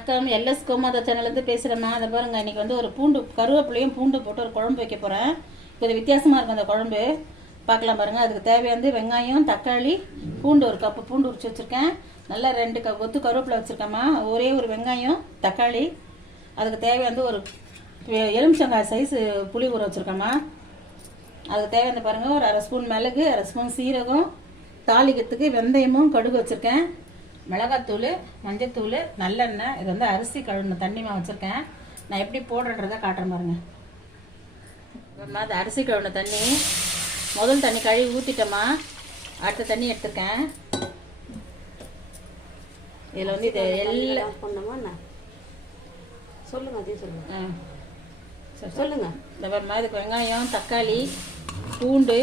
வணக்கம். எல்எஸ் கோமாதா சேனல்லேருந்து பேசுகிறேம்மா அதை பாருங்க இன்னைக்கு வந்து ஒரு பூண்டு கருவேப்பிலையும் பூண்டு போட்டு ஒரு குழம்பு வைக்க போகிறேன் கொஞ்சம் வித்தியாசமாக இருக்கும் அந்த குழம்பு. பார்க்கலாம் பாருங்கள் அதுக்கு தேவையானது வெங்காயம் தக்காளி பூண்டு ஒரு கப்பு பூண்டு உரிச்சு வச்சுருக்கேன். நல்லா ரெண்டு க கொத்து கருவேப்பிலை வச்சுருக்கேம்மா. ஒரே ஒரு வெங்காயம் தக்காளி. அதுக்கு தேவையானது ஒரு எலுமிச்சங்காய் சைஸு புளி ஊற வச்சுருக்கேம்மா. அதுக்கு தேவையான பாருங்கள் ஒரு அரை ஸ்பூன் மிளகு அரை ஸ்பூன் சீரகம் தாளிக்கிறதுக்கு வெந்தயமும் கடுகு வச்சுருக்கேன். மிளகாத்தூள் மஞ்சத்தூள் நல்லெண்ணெய் இது வந்து அரிசி கழுவின தண்ணிமா வச்சுருக்கேன். நான் எப்படி போடுறன்றதை காட்டுறேன் பாருங்க. அது அரிசி கழுவின தண்ணி முதல் தண்ணி கழுவி ஊற்றிட்டேம்மா அடுத்த தண்ணி எடுத்திருக்கேன். இதில் வந்து இது எல்லாம் பண்ணமா சொல்லுங்க அதையும் சொல்லுங்க. ஆ. சரி, சொல்லுங்க. இந்த பாருமா இதுக்கு வெங்காயம் தக்காளி பூண்டு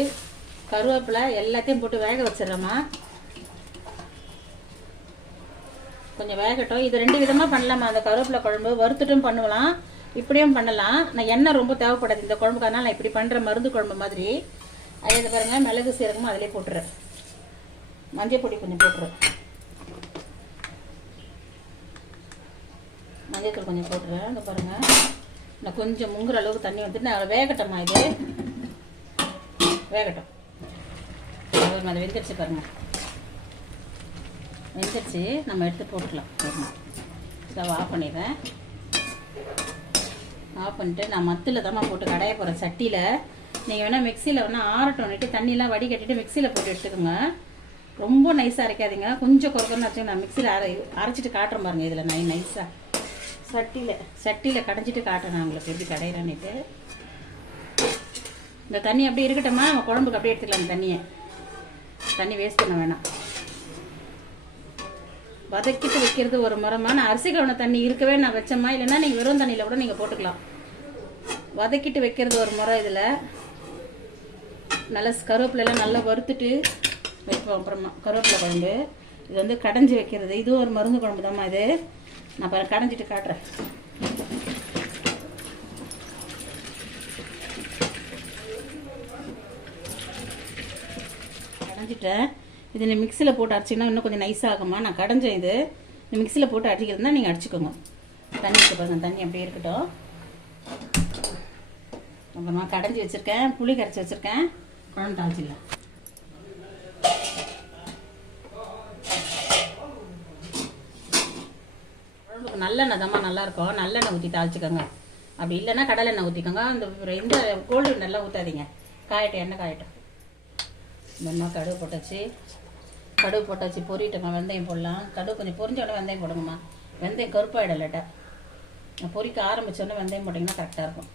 கருவேப்பிலை எல்லாத்தையும் போட்டு வேக வச்சிடுறேம்மா. கொஞ்சம் வேகட்டும். இது ரெண்டு விதமாக பண்ணலாமா? அந்த கருவேப்பிலை குழம்பு வறுத்துட்டும் பண்ணலாம் இப்படியும் பண்ணலாம். நான் எண்ணெய் ரொம்ப தேவைப்படாது. இந்த குழம்புக்கு நான் இப்படி பண்ணுற மருந்து குழம்பு மாதிரி. அதே இது பாருங்க மிளகு சீரகமும் அதிலே போட்டுறேன். மஞ்சள் பொடி கொஞ்சம் போட்டுறேன். மஞ்சள் கொஞ்சம் போட்டுறேன். இங்கே பாருங்க. நான் கொஞ்சம் முங்குற அளவுக்கு தண்ணி வந்துட்டு நான் வேகட்டம்மா இது. வேகட்டும். அது அது வெந்துடுச்சு பாருங்கள் வெந்துடுச்சு நம்ம எடுத்து போட்டுக்கலாம். ஸ்டவ் ஆஃப் பண்ணிடுறேன். ஆஃப் பண்ணிட்டு நான் மத்தில் தாம்மா போட்டு கடைய போகிறேன் சட்டியில். நீங்கள் வேணால் மிக்சியில் வேணால் ஆறட்டோன்னுட்டு தண்ணியெலாம் வடிகட்டிட்டு மிக்சியில் போட்டு எடுத்துக்கோங்க. ரொம்ப நைஸாக அரைக்காதீங்க. கொஞ்சம் குறைக்கணும்னு வச்சுக்கோங்க நான் மிக்சியில் அரை அரைச்சிட்டு காட்டுறேன் பாருங்க இதில். நை நைஸாக சட்டியில். சட்டியில் கடைஞ்சிட்டு காட்டுறேன் நான் உங்களுக்கு எப்படி கடையிறான்னுட்டு. இந்த தண்ணி அப்படியே இருக்கட்டும்மா. நம்ம குழம்புக்கு அப்படியே எடுத்துக்கலாம் தண்ணியை. தண்ணி வேஸ்ட் பண்ண வேணாம். வதக்கிட்டு வைக்கிறது ஒரு முறைமா நான் அரிசி கவன தண்ணி இருக்கவே நான் வச்சேம்மா. இல்லைன்னா நீங்கள் வெறும் தண்ணியில் கூட நீங்கள் போட்டுக்கலாம். வதக்கிட்டு வைக்கிறது ஒரு முறை இதில். நல்லா கருவேப்பிலெல்லாம் நல்லா வறுத்துட்டு வைப்போம் அப்புறமா. கருவேப்பிலை குழம்பு. இது வந்து கடைஞ்சி வைக்கிறது. இதுவும் ஒரு மருந்து குழம்பு தாம்மா இது. நான் பாரு கடைஞ்சிட்டு காட்டுறேன். கடைஞ்சிட்டேன். இது நீ மிக்சியில் போட்டு அரைச்சிங்கன்னா இன்னும் கொஞ்சம் நைஸ் ஆகுமா நான் கடைஞ்சேன் இது. இந்த மிக்சியில் போட்டு அடிக்கிறதுனா நீங்கள் அடிச்சுக்கோங்க. தண்ணி இருக்கு பாருங்கள் தண்ணி அப்படியே இருக்கட்டும். அப்புறமா கடைஞ்சி வச்சுருக்கேன். புளி கரைச்சி வச்சுருக்கேன். குழம்பு தாளிச்சிடலாம். குழம்புக்கு நல்லெண்ணெய் தான் நல்லாயிருக்கும். நல்லெண்ணெய் ஊற்றி தாளிச்சுக்கோங்க. அப்படி இல்லைன்னா கடலெண்ணெய் ஊற்றிக்கோங்க அந்த இந்த கோல்டு நல்லா ஊற்றாதீங்க காயட்டும் எண்ணெய் காயட்டும். இந்த கடுகு போட்டாச்சு? கடுகு போட்டாச்சு பொரிட்டோம்மா வெந்தயம் போடலாம். கடுகு கொஞ்சம் பொறிஞ்ச உடனே வெந்தயம் போடுங்கம்மா. வெந்தயம் கருப்பாயிடும் பொறிக்க நான் பொரிக்க வெந்தயம் போட்டிங்கன்னா கரெக்டாக இருக்கும்.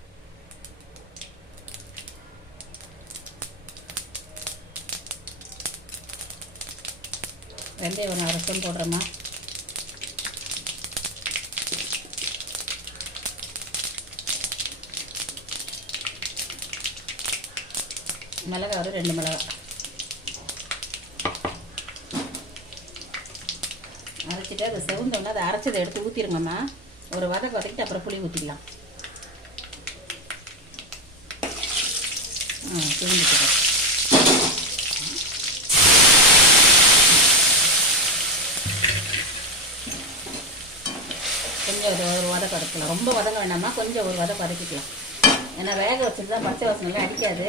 வெந்தயம் ஒரு அரை ஸ்பூன் மிளகா ஒரு ரெண்டு மிளகா வச்சுட்டு அதை செவந்தோடனே அதை அரைச்சதை எடுத்து ஊற்றிருங்கம்மா ஒரு வதக்க வதக்கிட்டு அப்புறம் புளி ஊற்றிக்கலாம் ஆ கொஞ்சம் ஒரு ஒரு வதக்கு வதக்கலாம் ரொம்ப வதங்க வேண்டாமா கொஞ்சம் ஒரு வதக்கு வதக்கிக்கலாம். ஏன்னா வேக வச்சுட்டு தான் பச்சை வாசனைலாம் அடிக்காது.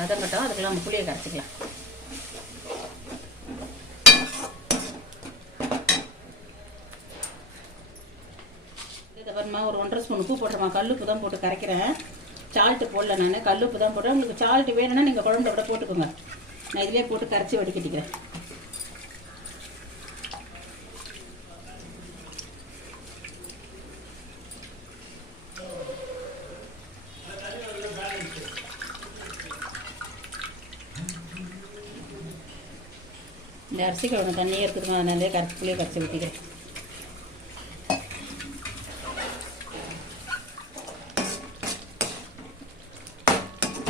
வதங்கட்டும் அதுக்கெல்லாம் நம்ம புளியை கரைச்சிக்கலாம். பாருமா ஒரு ஒன்றரை ஸ்பூன் உப்பு போட்டுருமா கல்லுப்பு தான் போட்டு கரைக்கிறேன். சால்ட்டு போடல நான். கல்லுப்பு தான் போடுறேன். உங்களுக்கு சால்ட்டு வேணும்னா நீங்கள் குழந்தை கூட போட்டுக்கோங்க. நான் இதிலே போட்டு கரைச்சி வடிக்கட்டிக்கிறேன் இந்த அரிசி கழுவுன தண்ணியே இருக்குதுங்க அதனாலே கரைச்சி புளியை கரைச்சி ஊற்றிக்கிறேன்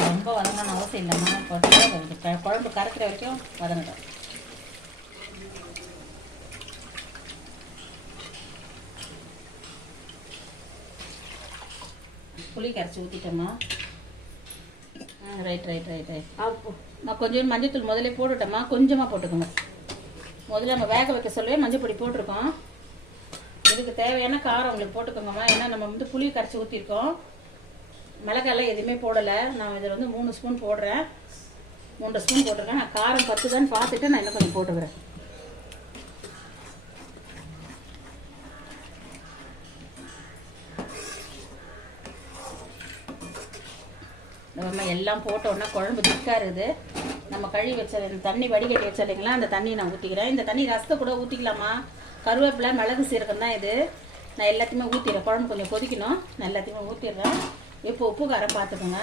ரொம்ப வதங்கணும் அவசியம் இல்லைம்மா. குழம்பு கரைக்கிற வரைக்கும் வதங்கட்டும். புளி கரைச்சி ஊற்றிட்டோம்மா ரைட் ரைட் ரைட் ரைட் நான் கொஞ்சம் மஞ்சத்தூள் முதல்ல போட்டுட்டோமா கொஞ்சமாக போட்டுக்கோங்க முதல்ல நம்ம வேக வைக்க சொல்லவே மஞ்சள் பொடி போட்டிருக்கோம். இதுக்கு தேவையான காரம் உங்களுக்கு போட்டுக்கோங்கம்மா. ஏன்னா நம்ம வந்து புளி கரைச்சி ஊற்றிருக்கோம் மிளகாயெல்லாம் எதுவுமே போடலை. நான் இதில் வந்து மூணு ஸ்பூன் போடுறேன். மூன்று ஸ்பூன் போட்டிருக்கேன். நான் காரம் பத்து தான் பார்த்துட்டு நான் இன்னும் கொஞ்சம் போட்டுக்கிறேன். நம்ம எல்லாம் போட்டோன்னா குழம்பு திக்காக இருக்குது. நம்ம கழுவி வச்ச இந்த தண்ணி வடிகட்டி வச்ச இல்லைங்களா அந்த தண்ணியை நான் ஊற்றிக்கிறேன் இந்த தண்ணி ரசத்தை கூட ஊற்றிக்கலாமா கருவேப்பிலை மிளகு சீரகம் தான் இது. நான் எல்லாத்தையுமே ஊற்றிடுறேன் குழம்பு கொஞ்சம் கொதிக்கணும். நான் எல்லாத்தையுமே ஊற்றிடுறேன் இப்போ உப்பு காரம் பார்த்துக்கோங்க.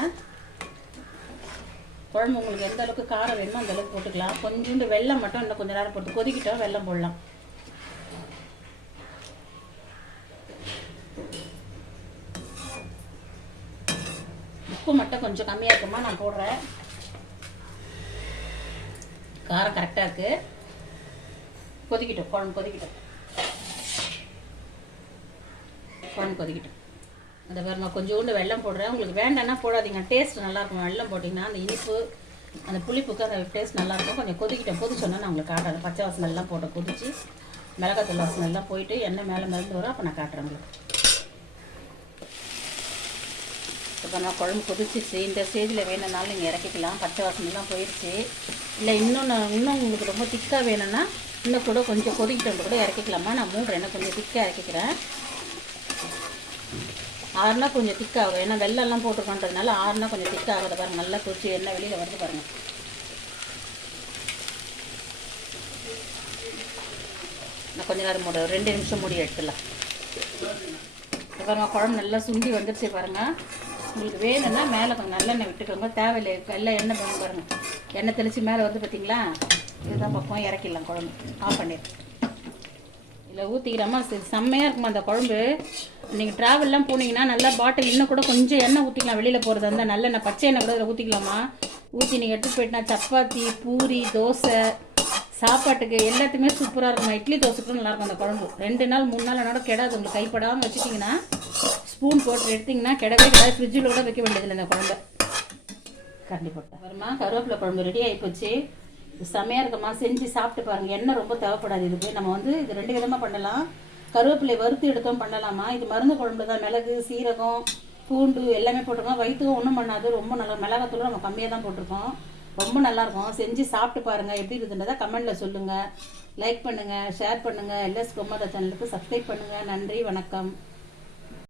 குழம்பு உங்களுக்கு எந்த அளவுக்கு காரம் வேணுமோ அந்த அளவுக்கு போட்டுக்கலாம். கொஞ்சோண்டு வெல்லம் மட்டும் இன்னும் கொஞ்சம் நேரம் போட்டு கொதிக்கிட்டோம். வெள்ளம் போடலாம். உப்பு மட்டும் கொஞ்சம் கம்மியாக இருக்குமா? நான் போடுறேன். காரம் கரெக்டாக இருக்கு. கொதிக்கிட்டோம் குழம்பு கொதிக்கிட்டோம். குழம்பு கொதிக்கிட்டோம். அந்த பாருங்க கொஞ்சோண்டு வெள்ளம் போடுறேன். உங்களுக்கு வேண்டாம்னா போடாதீங்க. டேஸ்ட் நல்லாயிருக்கும் வெள்ளம் போட்டிங்கன்னா அந்த இனிப்பு அந்த புளிப்புக்கு அந்த டேஸ்ட் நல்லாயிருக்கும் கொஞ்சம் கொதிக்கிட்டோம். கொதிச்சோன்னா நான் உங்களுக்கு காட்டுறேன். பச்சை வாசனெல்லாம் போட்டு கொதிச்சு மிளகாத்தூள் வாசனெல்லாம் போயிட்டு எண்ணெய் மேலே மருந்து வரும். அப்போ நான் காட்டுறேன் உங்களுக்கு. இப்போ நான் குழம்பு கொதிச்சிச்சு இந்த ஸ்டேஜில் வேணும்னாலும் நீங்கள் இறக்கிக்கலாம். பச்சை வாசனைலாம் போயிடுச்சு இல்லை இன்னும் நான் இன்னும் உங்களுக்கு ரொம்ப திக்காக வேணும்னா இன்னும் கூட கொஞ்சம் கொதிக்கிட்டு கூட இறக்கிக்கலாமா? நான் மூடுறேன். இன்னும் கொஞ்சம் திக்காக இறக்கிக்கிறேன். ஆறுனா கொஞ்சம் திக்காகும் ஏன்னா வெள்ளம்லாம் போட்டிருக்கோன்றதுனால ஆறுனா கொஞ்சம் திக்காகுது பாருங்கள் நல்லா கொதிச்சு எண்ணெய் வெளியில் வருது பாருங்கள் நான் கொஞ்ச நேரம் மூட. ரெண்டு நிமிஷம் மூடி எடுத்துடலாம். பாருங்கள் குழம்பு நல்லா சுண்டி வந்துருச்சு பாருங்கள் உங்களுக்கு வேணும்னா மேலே கொஞ்சம் நல்லெண்ணெய் விட்டுக்கோங்க. தேவையில்லை எல்லாம் எண்ணெய் பண்ணி பாருங்க. எண்ணெய் தெளித்து மேலே வந்து பார்த்தீங்களா இதுதான் பக்கம் இறக்கிடலாம் குழம்பு. ஆஃப் பண்ணிடுறேன் இதில் ஊற்றிக்கிறோமா சரி செம்மையாக இருக்குமா அந்த குழம்பு? நீங்கள் ட்ராவல்லாம் போனீங்கன்னா நல்லா பாட்டில் இன்னும் கூட கொஞ்சம் எண்ணெய் ஊற்றிக்கலாம் வெளியில் போகிறதா இருந்தால் நல்லெண்ணெய் பச்சை எண்ணெய் கூட இதில் ஊற்றிக்கலாமா ஊற்றி நீங்கள் எடுத்துகிட்டு போயிட்டுனா சப்பாத்தி பூரி தோசை சாப்பாட்டுக்கு எல்லாத்துக்குமே சூப்பராக இருக்குமா? இட்லி தோசை கூட நல்லாயிருக்கும் அந்த குழம்பு. ரெண்டு நாள் மூணு நாள் என்னோட கெடாது. உங்களுக்கு கைப்படாமல் வச்சுட்டிங்கன்னா ஸ்பூன் போட்டு எடுத்திங்கன்னா கிடவே கிடையாது ஃப்ரிட்ஜில் கூட வைக்க வேண்டியதில்லை இந்த குழம்பு. கரண்டி போட்டேன் வருமா? கருவேப்பிலை குழம்பு ரெடி ஆகி போச்சு இது செமையாக செஞ்சு சாப்பிட்டு பாருங்க. எண்ணெய் ரொம்ப தேவைப்படாது இதுக்கு. நம்ம வந்து இது ரெண்டு விதமாக பண்ணலாம். கருவேப்பிலை வறுத்து எடுத்தோம் பண்ணலாமா? இது மருந்து குழம்பு தான். மிளகு சீரகம் பூண்டு எல்லாமே போட்டிருக்கோம். வயிற்றுக்கும் ஒன்றும் பண்ணாது. ரொம்ப நல்லா மிளகாத்தூளும் நம்ம கம்மியாக தான் போட்டிருக்கோம். ரொம்ப நல்லாயிருக்கும் செஞ்சு சாப்பிட்டு பாருங்கள் எப்படி இருக்குன்றதை கமெண்ட்டில் சொல்லுங்கள் லைக் பண்ணுங்கள் ஷேர் பண்ணுங்கள் எல்எஸ் கோமாதா சேனலுக்கு சப்ஸ்கிரைப் பண்ணுங்கள் நன்றி. வணக்கம்.